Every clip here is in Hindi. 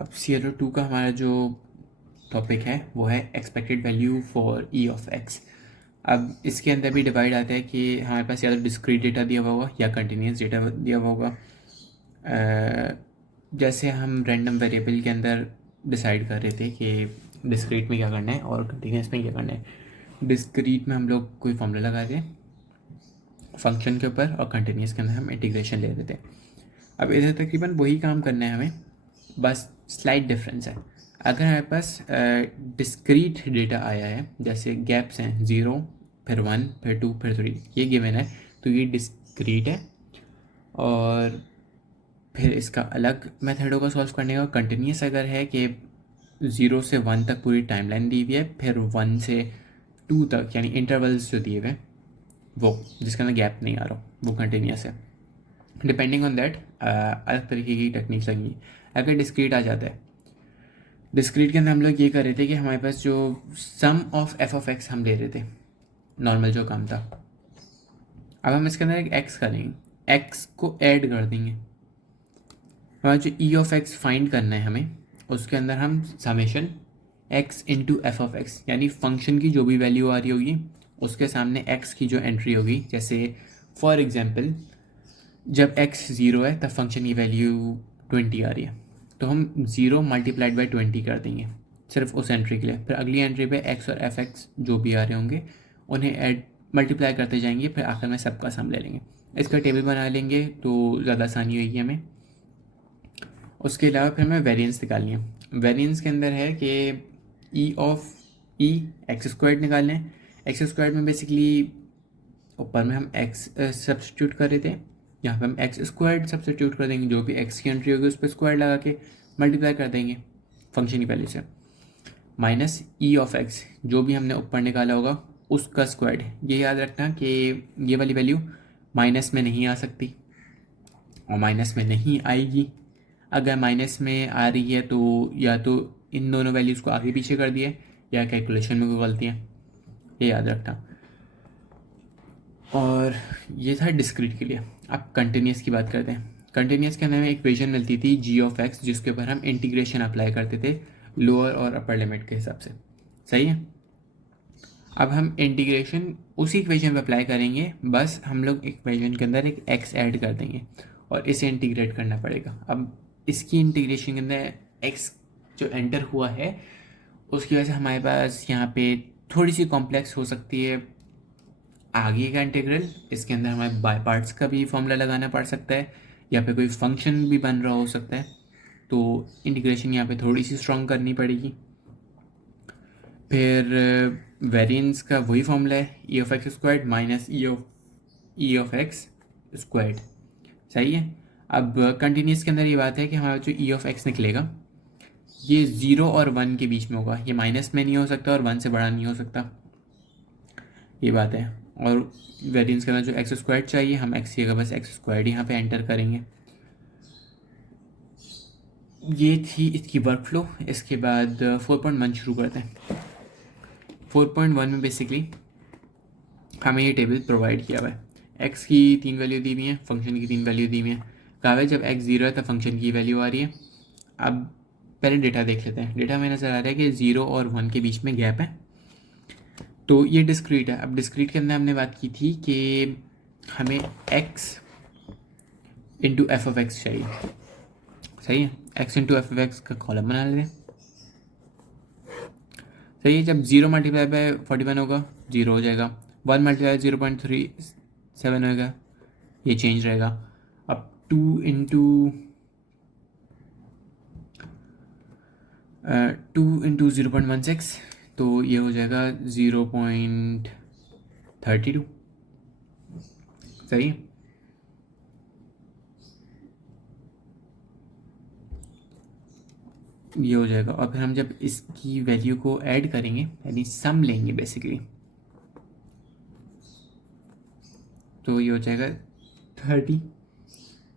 अब CLO2 का हमारा जो टॉपिक है वो है expected value for E of x. अब इसके अंदर भी डिवाइड आता है कि हमारे पास या तो डिस्क्रीट डेटा दिया हुआ होगा या कंटिन्यूस डेटा दिया हुआ होगा। जैसे हम रैंडम वेरिएबल के अंदर डिसाइड कर रहे थे कि डिस्क्रीट में क्या करना है और कंटिन्यूस में क्या करना है। डिस्क्रीट में हम लोग कोई फॉर्मूला लगा रहे फंक्शन के ऊपर और कंटिन्यूस के अंदर हम इंटीग्रेशन ले रहे थे। अब इधर तकरीबन वही काम करना है हमें, बस स्लाइट डिफरेंस है। अगर हमारे पास डिस्क्रीट डेटा आया है, जैसे गैप्स हैं 0 फिर 1 फिर 2 फिर 3, ये गिवन है तो ये डिस्क्रीट है। और फिर इसका अलग मेथड होगा सॉल्व करने का। कंटिन्यूस अगर है कि 0 से 1 तक पूरी टाइमलाइन दी हुई है, फिर 1 से 2 तक यानी इंटरवल्स जो दिए हुए हैं वो, जिसके अंदर गैप नहीं आ रहा, वो कंटिन्यूस है। डिपेंडिंग ऑन दैट अलग तरीके की टेक्निक्स लगेंगी। अगर डिस्क्रीट आ जाता है, डिस्क्रीट के अंदर हम लोग ये कर रहे थे कि हमारे पास जो सम ऑफ एफ ऑफ एक्स हम ले रहे थे, नॉर्मल जो काम था। अब हम इसके अंदर एक एक्स करेंगे, एक्स को ऐड कर देंगे। हमारा जो ई ऑफ एक्स फाइंड करना है हमें, उसके अंदर हम summation x into F of x, यानी फंक्शन की जो भी वैल्यू आ रही होगी उसके सामने एक्स की जो एंट्री होगी। जैसे फॉर एग्जांपल जब x 0 है तब फंक्शन की वैल्यू 20 आ रही है, तो हम 0 मल्टीप्लाइड बाई 20 कर देंगे सिर्फ उस एंट्री के लिए। फिर अगली एंट्री पे x और एफ एक्स जो भी आ रहे होंगे उन्हें ऐड मल्टीप्लाई करते जाएंगे, फिर आखिर में सबका सम ले लेंगे। इसका टेबल बना लेंगे तो ज़्यादा आसानी होगी हमें। उसके अलावा फिर हमें वेरिएंस निकालनी है। वेरिएंस के अंदर है कि ई ऑफ ई एक्स स्क्वायर्ड निकालना है। एक्स स्क्वायर्ड में बेसिकली ऊपर में हम एक्स सब्स्टिट्यूट कर रहे थे, यहाँ पे हम एक्स स्क्वायर्ड सब्स्टिट्यूट कर देंगे। जो भी एक्स की एंट्री होगी उस पर स्क्वायर लगा के मल्टीप्लाई कर देंगे फंक्शन की वैल्यू से। माइनस ई ऑफ एक्स, जो भी हमने ऊपर निकाला होगा उसका स्क्वायर्ड। ये याद रखना कि ये वाली वैल्यू माइनस में नहीं आ सकती और माइनस में नहीं आएगी। अगर माइनस में आ रही है तो या तो इन दोनों वैल्यूज़ को आगे पीछे कर दिए या कैलकुलेशन में कोई गलती है, ये याद रखना। और ये था डिस्क्रीट के लिए। अब कंटिन्यूस की बात करते हैं। कंटिन्यूस के अंदर हमें इक्वेशन मिलती थी जी ऑफ एक्स, जिसके ऊपर हम इंटीग्रेशन अप्लाई करते थे लोअर और अपर लिमिट के हिसाब से। सही है। अब हम इंटीग्रेशन उसी इक्वेशन पे अप्लाई करेंगे, बस हम लोग इक्वेशन के अंदर एक एक्स ऐड कर देंगे और इसे इंटीग्रेट करना पड़ेगा। अब इसकी इंटीग्रेशन के अंदर एक्स जो एंटर हुआ है उसकी वजह से हमारे पास यहाँ पे थोड़ी सी कॉम्प्लेक्स हो सकती है आगे का इंटीग्रल। इसके अंदर हमें बाय पार्ट्स का भी फॉर्मूला लगाना पड़ सकता है या फिर कोई फंक्शन भी बन रहा हो सकता है, तो इंटीग्रेशन यहाँ पे थोड़ी सी स्ट्रॉन्ग करनी पड़ेगी। फिर वेरिएंस का वही फॉर्मूला है ई of X squared minus E of X squared. सही है। अब कंटिन्यूस के अंदर ये बात है कि हमारा जो ई ऑफ एक्स निकलेगा ये 0 और 1 के बीच में होगा, ये माइनस में नहीं हो सकता और 1 से बड़ा नहीं हो सकता, ये बात है। और वेरिएंस के अंदर जो एक्स स्क्वायर्ड चाहिए, हम एक्स की जगह बस एक्स स्क्वायर्ड यहाँ पे एंटर करेंगे। ये थी इसकी वर्क फ्लो। इसके बाद 4.1 शुरू करते हैं। 4.1 में बेसिकली हमें ये टेबल प्रोवाइड किया हुआ है। एक्स की 3 वैल्यू दी हुई है, फंक्शन की 3 वैल्यू दी हुई है। कहा है जब एक्स 0 है तब फंक्शन की वैल्यू आ रही है। अब पहले डेटा देख लेते हैं। डेटा में नज़र आ रहा है कि 0 और 1 के बीच में गैप है, तो ये डिस्क्रीट है। अब डिस्क्रीट के अंदर हमने बात की थी कि हमें x into F of x चाहिए। सही है। x into F of x का कॉलम बना लेते हैं। सही है। जब 0 मल्टीप्लाई बाय 41 होगा 0 हो जाएगा, 1 मल्टीप्लाई 0.37 होगा, ये चेंज रहेगा। अब 2 इंटू 0.16, तो ये हो जाएगा 0.32। सही है। ये हो जाएगा। और फिर हम जब इसकी वैल्यू को ऐड करेंगे यानी सम लेंगे बेसिकली, तो ये हो जाएगा 30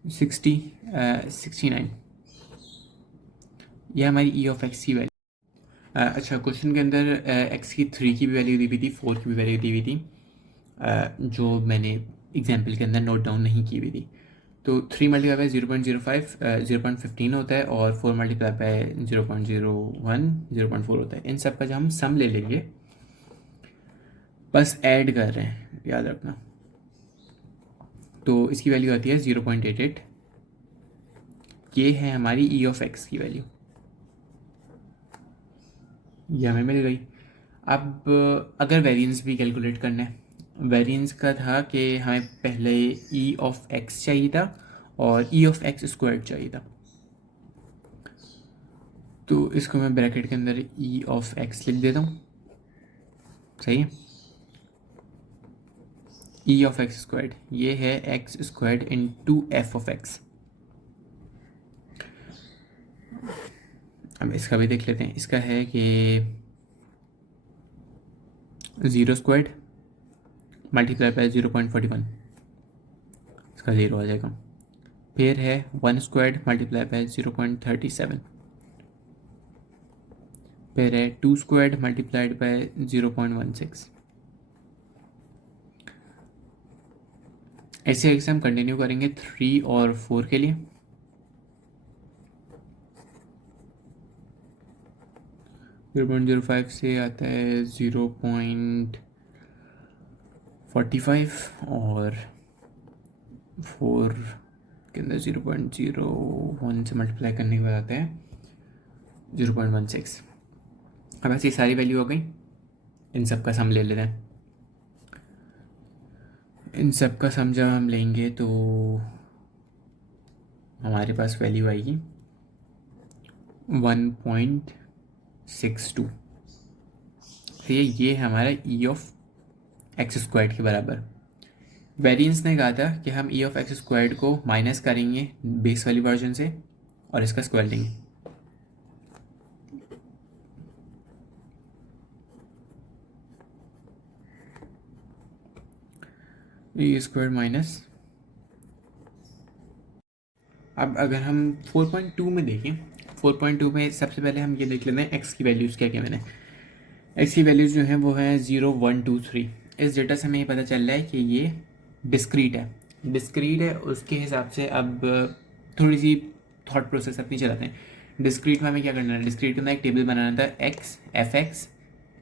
60 69। यह हमारी ई ऑफ एक्स की वैल्यू। अच्छा, क्वेश्चन के अंदर एक्स की 3 की भी वैल्यू दी हुई थी, 4 की भी वैल्यू दी हुई थी, जो मैंने एग्जाम्पल के अंदर नोट डाउन नहीं की हुई थी। तो 3 मल्टीप्लाई बाय 0.05 0.15 होता है, और 4 मल्टीप्लाई बाय 0.01 0.4 होता है। इन सब का जो हम सम ले लेंगे, बस ऐड कर रहे हैं, याद रखना। तो इसकी वैल्यू आती है 0.88। ये है हमारी ई ऑफ एक्स की वैल्यू, ये हमें मिल गई। अब अगर वेरिएंस भी कैलकुलेट करना है, वेरिएंस का था कि हमें पहले ई ऑफ एक्स चाहिए था और ई ऑफ एक्स स्क्वायर चाहिए था। तो इसको मैं ब्रैकेट के अंदर ई ऑफ एक्स लिख देता हूँ, सही है। ई ऑफ एक्स स्क्वायर्ड ये है x squared into F of x. अब इसका भी देख लेते हैं। इसका है कि 0 स्क्वायर्ड मल्टीप्लाई बाय 0.41, इसका 0 आ जाएगा। फिर है 1 स्क्वायर्ड मल्टीप्लाई बाय 0.37, फिर है 2 स्क्वायर्ड मल्टीप्लाइड बाय 0.16। ऐसे हम कंटिन्यू करेंगे 3 और 4 के लिए। जीरो पॉइंट 0.05 से आता है 0.45, और 4 के अंदर 0.01 से मल्टीप्लाई करने के बाद आता है 0.16। अब ऐसी सारी वैल्यू हो गई। इन सब का सम ले लेते हैं। इन सब का सम जब हम लेंगे तो हमारे पास वैल्यू आएगी 1.62। तो ये हमारा ई ऑफ एक्स स्क्वायर्ड के बराबर। वेरिएंस ने कहा था कि हम ई ऑफ एक्स स्क्वायर्ड को माइनस करेंगे बेस वाली वर्जन से और इसका स्क्वायर लेंगे। ई स्क्वायर माइनस, अब अगर हम 4.2 में देखें, 4.2 में सबसे पहले हम ये देख लेते हैं एक्स की वैल्यूज़ क्या क्या मैंने। एक्स की वैल्यूज़ जो हैं वो है 0 1 2 3। इस डेटा से हमें ये पता चल रहा है कि ये डिस्क्रीट है। डिस्क्रीट है उसके हिसाब से अब थोड़ी सी थॉट प्रोसेस अपनी चलाते हैं। डिस्क्रीट में हमें क्या करना है, डिस्क्रीट के अंदर एक टेबल बनाना था, x F x,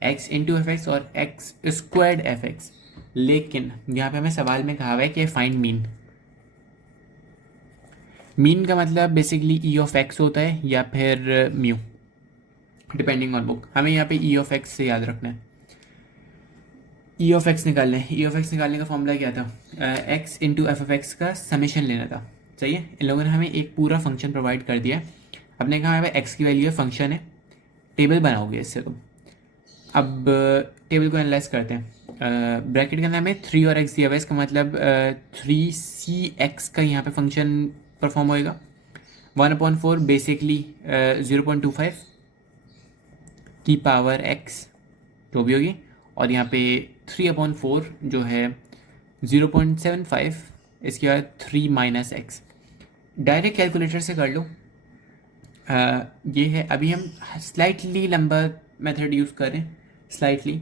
x into F x और एक्स स्क्वायर्ड एफ एक्स। लेकिन यहाँ पे हमें सवाल में कहा हुआ है कि फाइंड मीन। मीन का मतलब बेसिकली ई ऑफ एक्स होता है या फिर म्यू, डिपेंडिंग ऑन बुक। हमें यहाँ पे ई ऑफ एक्स से याद रखना है। ई ऑफ एक्स निकालना है। ई ऑफ एक्स निकालने का फॉर्मूला क्या था, x into F of x का समेशन लेना था, सही है। इन लोगों ने हमें एक पूरा फंक्शन प्रोवाइड कर दिया। हमने कहा है एक्स की वैल्यू है, फंक्शन है, टेबल बनाओगे इससे तुम। अब टेबल को एनालाइज करते हैं। ब्रैकेट के अंदर हमें 3 और एक्स दिया हुआ है, इसका मतलब 3cx का यहाँ पे फंक्शन परफॉर्म होएगा। 1/4 बेसिकली 0.25 की पावर x जो भी होगी, और यहाँ पे 3/4 जो है 0.75, इसके बाद 3 माइनस एक्स। डायरेक्ट कैलकुलेटर से कर लो। ये है, अभी हम स्लाइटली लंबा मेथड यूज़ करें, स्लाइटली।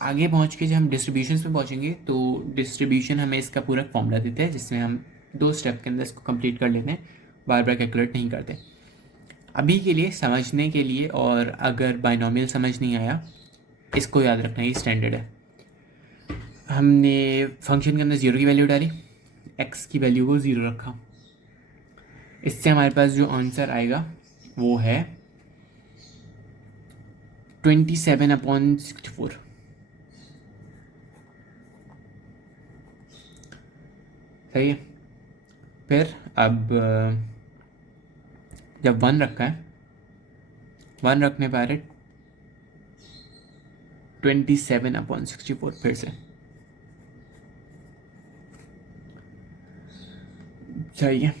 आगे पहुँच के जब हम डिस्ट्रीब्यूशन में पहुँचेंगे तो डिस्ट्रीब्यूशन हमें इसका पूरा फॉर्मूला देता है, जिसमें हम 2 स्टेप के अंदर इसको कंप्लीट कर लेते हैं, बार बार कैलकुलेट नहीं करते। अभी के लिए समझने के लिए, और अगर बाइनोमियल समझ नहीं आया, इसको याद रखना, ये स्टैंडर्ड है। हमने फंक्शन के अंदर 0 की वैल्यू डाली, x की वैल्यू को 0 रखा। इससे हमारे पास जो आंसर आएगा वो है 27/64। सही है। फिर अब जब 1 रखा है, 1 रखने पर 27/64 फिर से। सही है।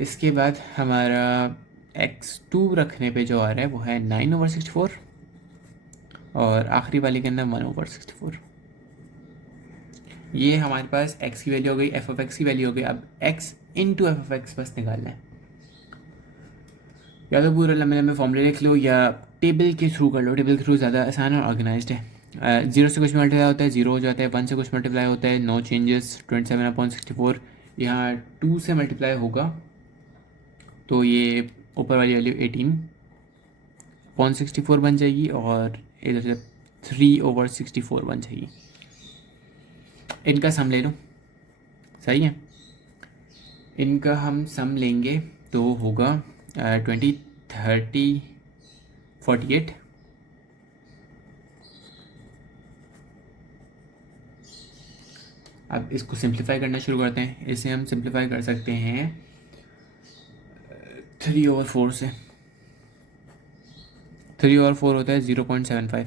इसके बाद हमारा x2 रखने पे जो आ रहा है वो है 9/64, और आखिरी वाले के अंदर 1/64। ये हमारे पास x की वैल्यू हो गई, f ऑफ x की वैल्यू हो गई। अब x into F of x बस निकालना है। या तो पूरा लंबे लंबे फॉर्मूले लिख लो या टेबल के थ्रू कर लो, टेबल के थ्रू ज़्यादा आसान और ऑर्गेनाइज्ड है। 0 से कुछ मल्टीप्लाई होता है 0 हो जाता है, 1 से कुछ मल्टीप्लाई होता है, नो चेंजेस, 27/64। यहाँ 2 से मल्टीप्लाई होगा तो ये ऊपर वाली वैल्यू 18/64 बन जाएगी और इधर से 3/64 बन जाएगी। इनका सम ले लो, सही है। इनका हम सम लेंगे तो होगा 20, 30, 48। अब इसको सिंप्लीफाई करना शुरू करते हैं। इसे हम सिंप्लीफाई कर सकते हैं 3/4 से। 3/4 होता है 0.75।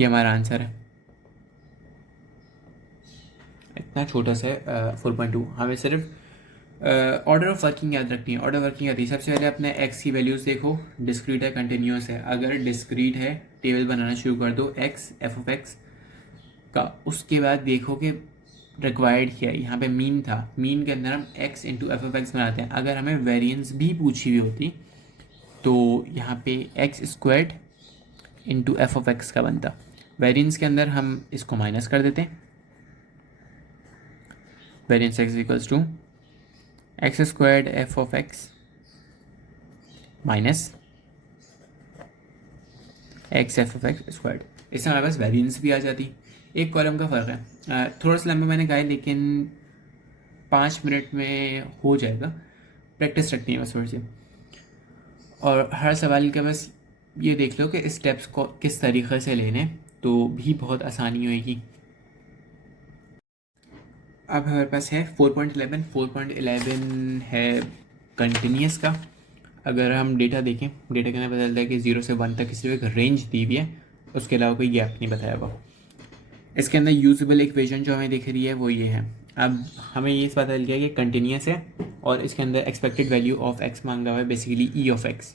ये हमारा आंसर है। इतना छोटा सा 4.2। हमें सिर्फ ऑर्डर ऑफ वर्किंग याद रखनी है। ऑर्डर वर्किंग आती है। सबसे पहले अपने एक्स की वैल्यूज़ देखो, डिस्क्रीट है कंटिन्यूस है। अगर डिस्क्रीट है टेबल बनाना शुरू कर दो एक्स एफ ऑफ एक्स का। उसके बाद देखो कि रिक्वायर्ड क्या है। यहाँ पे मीन था, मीन के अंदर हम x into F of x बनाते हैं। अगर हमें वेरिएंस भी पूछी हुई होती तो यहाँ पे x squared into F of x का बनता। वेरिएंस के अंदर हम इसको माइनस कर देते हैं। Variance X equals to X squared F of X minus X F of X squared. इससे हमारे पास वेरिएंस भी आ जाती। एक कॉलम का फ़र्क है। थोड़ा सा लंबा मैंने कहा है लेकिन 5 मिनट में हो जाएगा। प्रैक्टिस रखनी है बस थोड़ी सी। और हर सवाल का बस ये देख लो कि स्टेप्स को किस तरीक़े से लेने, तो भी बहुत आसानी होगी। अब हमारे पास है 4.11। 4.11 है कंटिन्यूस का। अगर हम डेटा देखें, डेटा के अंदर पता चलता है कि 0 से 1 तक सिर्फ एक रेंज दी हुई है, उसके अलावा कोई गैप नहीं बताया हुआ। इसके अंदर यूजेबल इक्वेशन जो हमें दिख रही है वो ये है। अब हमें ये पता चल गया कि कंटिन्यूस है और इसके अंदर एक्सपेक्टेड वैल्यू ऑफ एक्स मांगा हुआ है, बेसिकली ई ऑफ एक्स।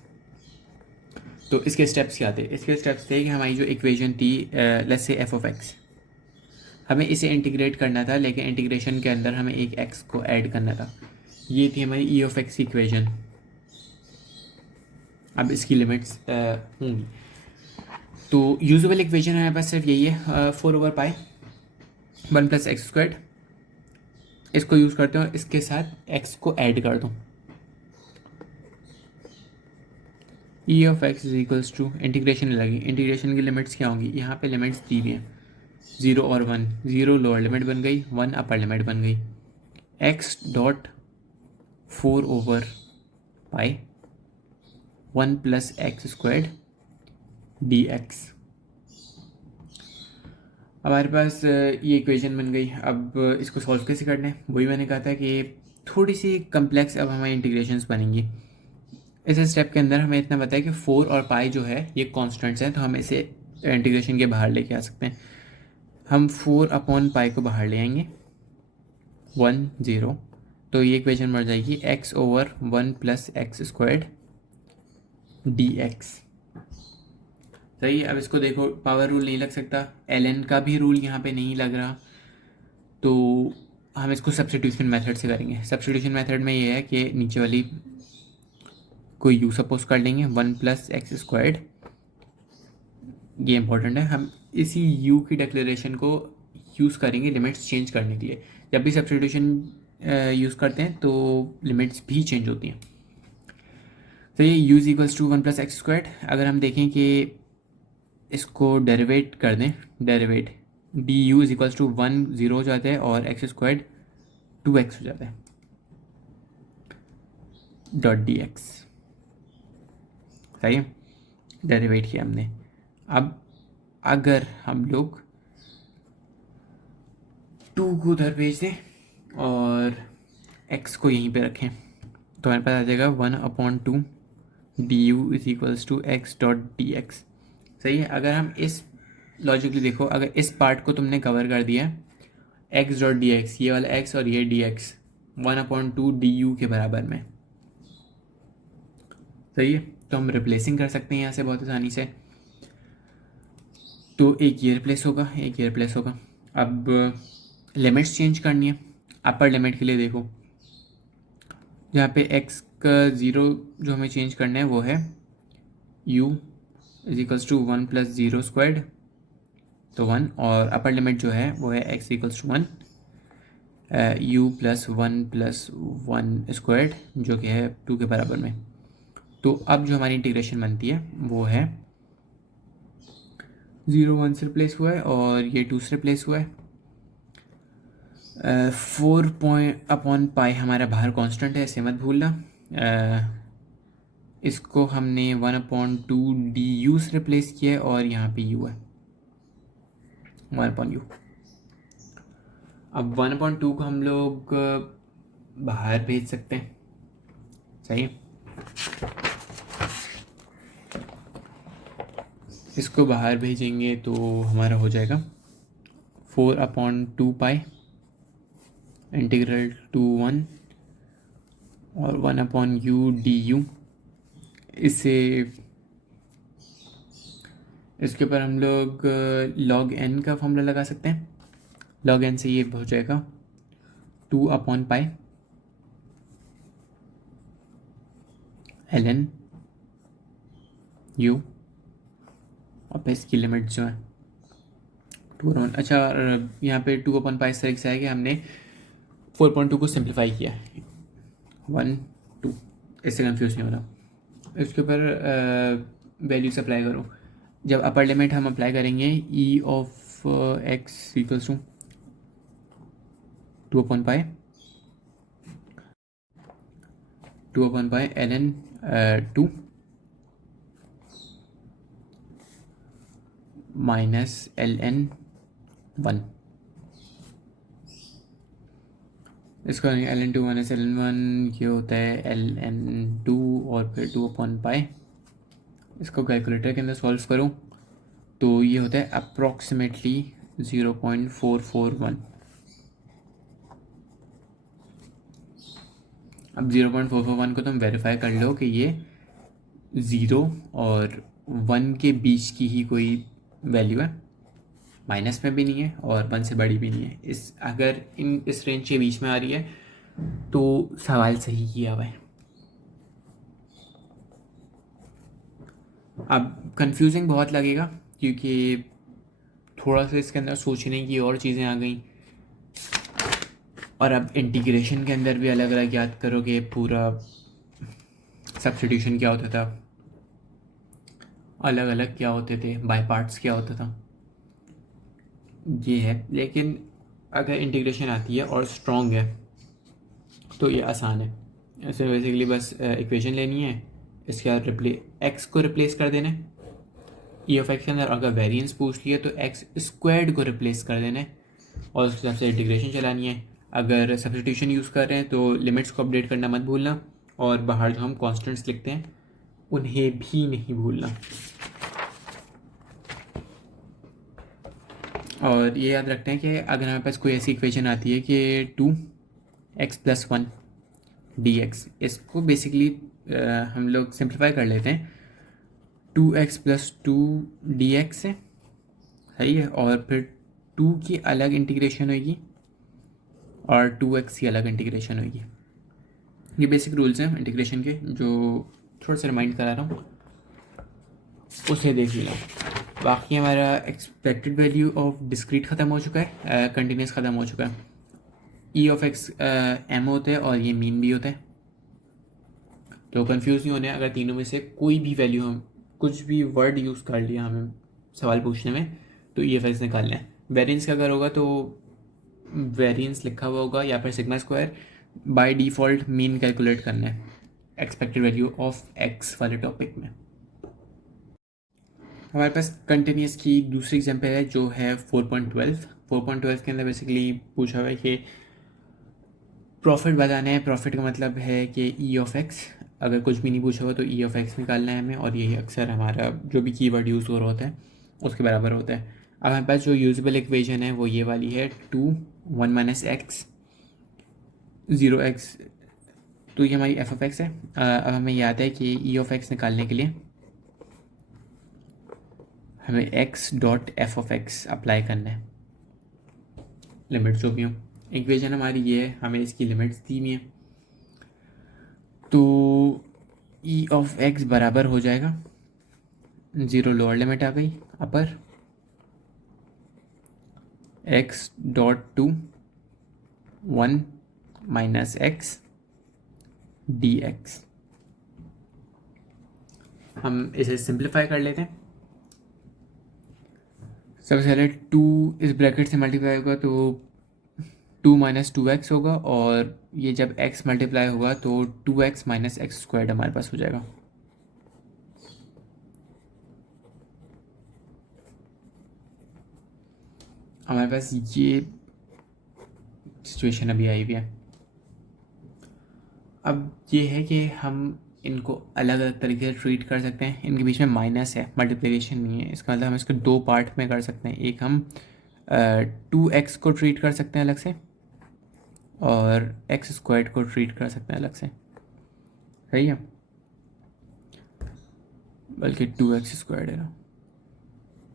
तो इसके स्टेप्स क्या थे? इसके स्टेप्स थे कि हमारी जो इक्वेशन थी let's say F of x, हमें इसे इंटीग्रेट करना था, लेकिन इंटीग्रेशन के अंदर हमें एक एक्स को ऐड करना था। ये थी हमारी ई ऑफ एक्स इक्वेशन। अब इसकी लिमिट्स होंगी। तो यूजेबल इक्वेशन हमारे पास सिर्फ यही है 4/π 1 + x²। इसको यूज़ करते हो, इसके साथ x को ऐड कर दो। E of X is equals to integration लगी। इंटीग्रेशन की लिमिट्स क्या होंगी? यहाँ पे लिमिट्स दी हुई हैं 0 और 1। 0 लोअर लिमिट बन गई, 1 अपर लिमिट बन गई। x dot 4/π 1 + x² dx। हमारे पास ये इक्वेशन बन गई। अब इसको सॉल्व कैसे करना है? वही मैंने कहा था कि थोड़ी सी कम्प्लेक्स अब हमारी इंटीग्रेशंस बनेंगी। इस स्टेप के अंदर हमें इतना पता है कि 4 और पाई जो है ये कॉन्स्टेंट्स हैं, तो हम इसे इंटीग्रेशन के बाहर लेके आ सकते हैं। हम 4/π को बाहर ले आएंगे 1 0, तो ये इक्वेशन बढ़ जाएगी x/1 + x² dx। सही। अब इसको देखो, पावर रूल नहीं लग सकता, ln का भी रूल यहाँ पे नहीं लग रहा, तो हम इसको सब्स्टिट्यूशन मेथड से करेंगे। सब्स्टिट्यूशन मेथड में ये है कि नीचे वाली को u सपोज कर लेंगे 1 + x²। ये इंपॉर्टेंट है, हम इसी u की डिक्लेरेशन को यूज़ करेंगे लिमिट्स चेंज करने के लिए। जब भी सब्स्टिट्यूशन यूज़ करते हैं तो लिमिट्स भी चेंज होती हैं। तो ये u is equals to 1 + x²। अगर हम देखें कि इसको डेरिवेट कर दें, derivate du is equals to 1 0 हो जाता है और x² 2x हो जाता है डॉट dx। सही है, डेरिवेट किया हमने। अब अगर हम लोग 2 को उधर भेज दें और x को यहीं पे रखें तो हमारे पास आ जाएगा 1/2 du is equals to x dot dx। सही है। अगर हम इस लॉजिकली देखो, अगर इस पार्ट को तुमने कवर कर दिया है x डॉट dx, ये वाला x और ये dx 1/2 du के बराबर में, सही है, तो हम रिप्लेसिंग कर सकते हैं यहाँ से बहुत आसानी से। तो एक ये रिप्लेस होगा, एक ये रिप्लेस होगा। अब लिमिट्स चेंज करनी है। अपर लिमिट के लिए देखो, जहाँ पे x का 0 जो हमें चेंज करना है वो है u इज इक्वल्स टू 1 + 0² तो 1, और अपर लिमिट जो है वो है x equals to 1। u plus one squared जो कि है 2 के बराबर में। तो अब जो हमारी इंटीग्रेशन बनती है वो है 0 1 से रिप्लेस हुआ है और ये 2 से रिप्लेस हुआ है। 4/पाई हमारा बाहर कांस्टेंट है, इसे मत भूलना। इसको हमने 1/2 du से रिप्लेस किया है और यहाँ पे u है 1/u। अब 1/2 को हम लोग बाहर भेज सकते हैं, सही है। इसको बाहर भेजेंगे तो हमारा हो जाएगा 4/2 इंटीग्रल टू 1 और 1/u du। इसे इसके ऊपर हम लोग log n का फॉर्मूला लगा सकते हैं। log n से ये हो जाएगा 2/पाई ln u और फिर इसकी लिमिट जो है 2 और 1। अच्छा, यहाँ पे 2/पाई इस तरीके से आएगा, हमने 4.2 को सिंप्लीफाई किया 1 2, इससे कंफ्यूज नहीं होना। इसके ऊपर वैल्यूज अप्लाई करो। जब अपर लिमिट हम अप्लाई करेंगे e of x equals to 2/पाई ln 2 माइनस ln 1। इसको ln 2 माइनस ln 1 ये होता है ln 2 और फिर 2/पाई। इसको कैलकुलेटर के अंदर सॉल्व करो तो ये होता है अप्रॉक्सीमेटली 0.441। अब 0.441 को तुम वेरीफाई कर लो कि ये 0 और 1 के बीच की ही कोई वैल्यू है, माइनस में भी नहीं है और 1 से बड़ी भी नहीं है। अगर इस रेंज के बीच में आ रही है तो सवाल सही किया हुआ है। अब कंफ्यूजिंग बहुत लगेगा क्योंकि थोड़ा सा इसके अंदर सोचने की और चीज़ें आ गई और अब इंटीग्रेशन के अंदर भी अलग अलग याद करोगे, पूरा सब्स्टिट्यूशन क्या होता था, अलग अलग क्या होते थे, बाय पार्ट्स क्या होता था, ये है। लेकिन अगर इंटीग्रेशन आती है और स्ट्रॉन्ग है तो ये आसान है। ऐसे बेसिकली बस इक्वेशन लेनी है, इसके बाद एक्स को रिप्लेस कर देना है ई ऑफ एक्स के अंदर। अगर वेरिएंस पूछ लिया तो एक्स स्क्वायर्ड को रिप्लेस कर देना है और उसके हिसाब से इंटीग्रेशन चलानी है। अगर सब्स्टिट्यूशन यूज़ कर रहे हैं तो लिमिट्स को अपडेट करना मत भूलना और बाहर जो हम कॉन्स्टेंट्स लिखते हैं उन्हें भी नहीं भूलना। और ये याद रखते हैं कि अगर हमारे पास कोई ऐसी इक्वेशन आती है कि 2x+1 dx, इसको बेसिकली हम लोग सिंप्लीफाई कर लेते हैं 2x+2 dx से, सही है। और फिर 2 की अलग इंटीग्रेशन होगी और 2x की अलग इंटीग्रेशन होगी। ये बेसिक रूल्स हैं इंटीग्रेशन के, जो थोड़ा सा रिमाइंड करा रहा हूँ, उसे देख लेना। बाकी हमारा एक्सपेक्टेड वैल्यू ऑफ डिस्क्रीट ख़त्म हो चुका है, कंटिन्यूस ख़त्म हो चुका है। ई ऑफ एक्स एम होता है और ये मीन भी होता है, तो कंफ्यूज नहीं होने। अगर तीनों में से कोई भी वैल्यू, हम कुछ भी वर्ड यूज़ कर लिया हमें सवाल पूछने में, तो ई ऑफ एक्स निकालना है। वेरिएंस का अगर होगा तो वेरिएंस लिखा हुआ होगा या फिर sigma square, by default mean calculate करना है एक्सपेक्टेड वैल्यू ऑफ एक्स वाले टॉपिक में। हमारे पास कंटिन्यूस की दूसरी एग्जांपल है जो है 4.12। 4.12 के अंदर बेसिकली पूछा हुआ है कि प्रॉफिट बताना है। प्रॉफिट का मतलब है कि ई ऑफ एक्स, अगर कुछ भी नहीं पूछा हुआ तो ई ऑफ एक्स निकालना है हमें, और यही अक्सर हमारा जो भी कीवर्ड यूज़ हो रहा होता है उसके बराबर होता है। अब हमारे पास जो यूजेबल इक्वेशन है वो ये वाली है 2 1 माइनस एक्स 0x, तो ये हमारी एफ ऑफ एक्स है। अब हमें याद है कि ई ऑफ एक्स निकालने के लिए हमें x dot F of x apply करना है, लिमिट जो भी हो। इक्वेशन हमारी ये है, हमें इसकी लिमिट्स दी हुई हैं, तो ई ऑफ एक्स बराबर हो जाएगा 0 लोअर लिमिट आ गई, अपर x dot 2 1 minus x D x. हम इसे सिंप्लीफाई कर लेते हैं। सबसे पहले 2 इस ब्रैकेट से मल्टीप्लाई होगा तो 2 माइनस 2x होगा, और ये जब x मल्टीप्लाई होगा तो 2x माइनस एक्स स्क्वायर्ड हमारे पास हो जाएगा। हमारे पास ये सिचुएशन अभी आई हुई है। अब ये है कि हम इनको अलग अलग तरीके से ट्रीट कर सकते हैं। इनके बीच में माइनस है, मल्टीप्लिकेशन नहीं है, इसका मतलब हम इसको दो पार्ट में कर सकते हैं। एक हम 2x को ट्रीट कर सकते हैं अलग से, और एक्स स्क्वायर्ड को ट्रीट कर सकते हैं अलग से। सही है, बल्कि 2x स्क्वायर्ड है ना,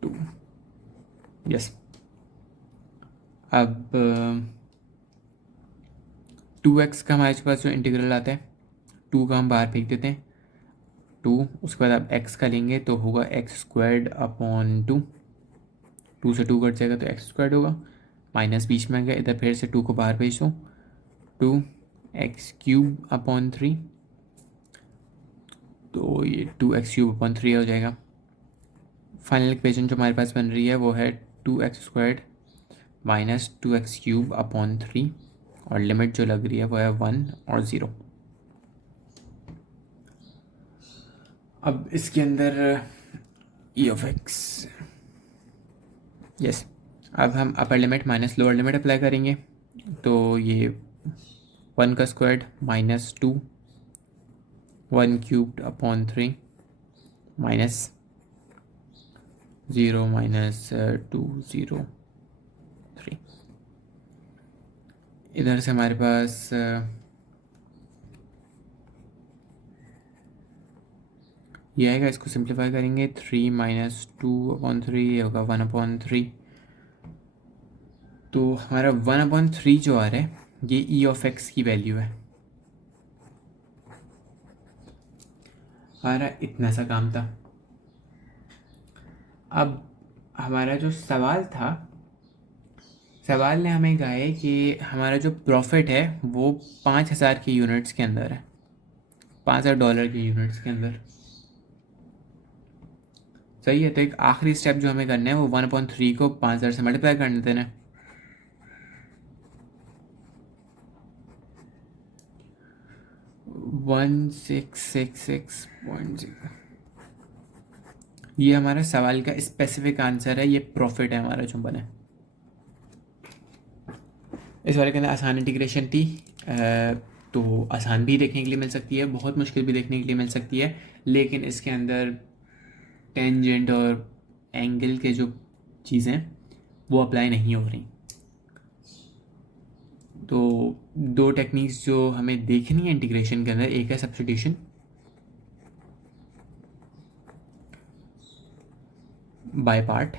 2। यस। अब 2x का हमारे पास जो इंटीग्रल आता है, 2 का हम बाहर फेंक देते हैं, 2। उसके बाद आप x का लेंगे तो होगा एक्स स्क्वायर्ड अपॉन 2। 2 से 2 कट जाएगा तो एक्स स्क्वायर्ड होगा, माइनस बीच में आ गया, इधर फिर से 2 को बाहर भेज दो, 2x³ अपॉन 3, तो ये 2x³ अपॉन 3 हो जाएगा। फाइनल इक्वेशन जो हमारे पास बन रही है वो है 2x² माइनस 2x³ अपॉन 3, और लिमिट जो लग रही है वो है 1 और 0। अब इसके अंदर e ऑफ x, यस, अब हम upper limit minus lower limit apply करेंगे, तो ये 1 का squared minus 2 1³ upon 3 minus 0 minus 2 0 3। इधर से हमारे पास ये आएगा, इसको सिंप्लीफाई करेंगे, 3 माइनस 2 अपॉन 3, ये होगा 1 अपॉन 3। तो हमारा 1 अपॉन 3 जो आ रहा है ये e ऑफ x की वैल्यू है। हमारा इतना सा काम था। अब हमारा जो सवाल था, सवाल ने हमें कहा है कि हमारा जो प्रॉफिट है वो 5000 की यूनिट्स के अंदर है, $5000 की यूनिट्स के अंदर। सही है, तो एक आखिरी स्टेप जो हमें करना है वो 1/3 को 5000 से मल्टीप्लाई करने देना है। $1666.0, ये हमारा सवाल का स्पेसिफिक आंसर है, ये प्रॉफिट है हमारा जो बना है। इस वाले के अंदर आसान इंटीग्रेशन थी, तो आसान भी देखने के लिए मिल सकती है, बहुत मुश्किल भी देखने के लिए मिल सकती है, लेकिन इसके अंदर टेंजेंट और एंगल के जो चीज़ें वो अप्लाई नहीं हो रही। तो दो टेक्निक्स जो हमें देखनी है इंटीग्रेशन के अंदर, एक है सब्स्टिट्यूशन बाय पार्ट,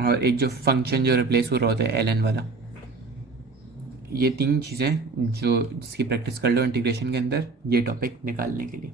और एक जो फंक्शन जो रिप्लेस हो रहा होता है ln वाला। ये तीन चीज़ें जो जिसकी प्रैक्टिस कर लो इंटीग्रेशन के अंदर, ये टॉपिक निकालने के लिए।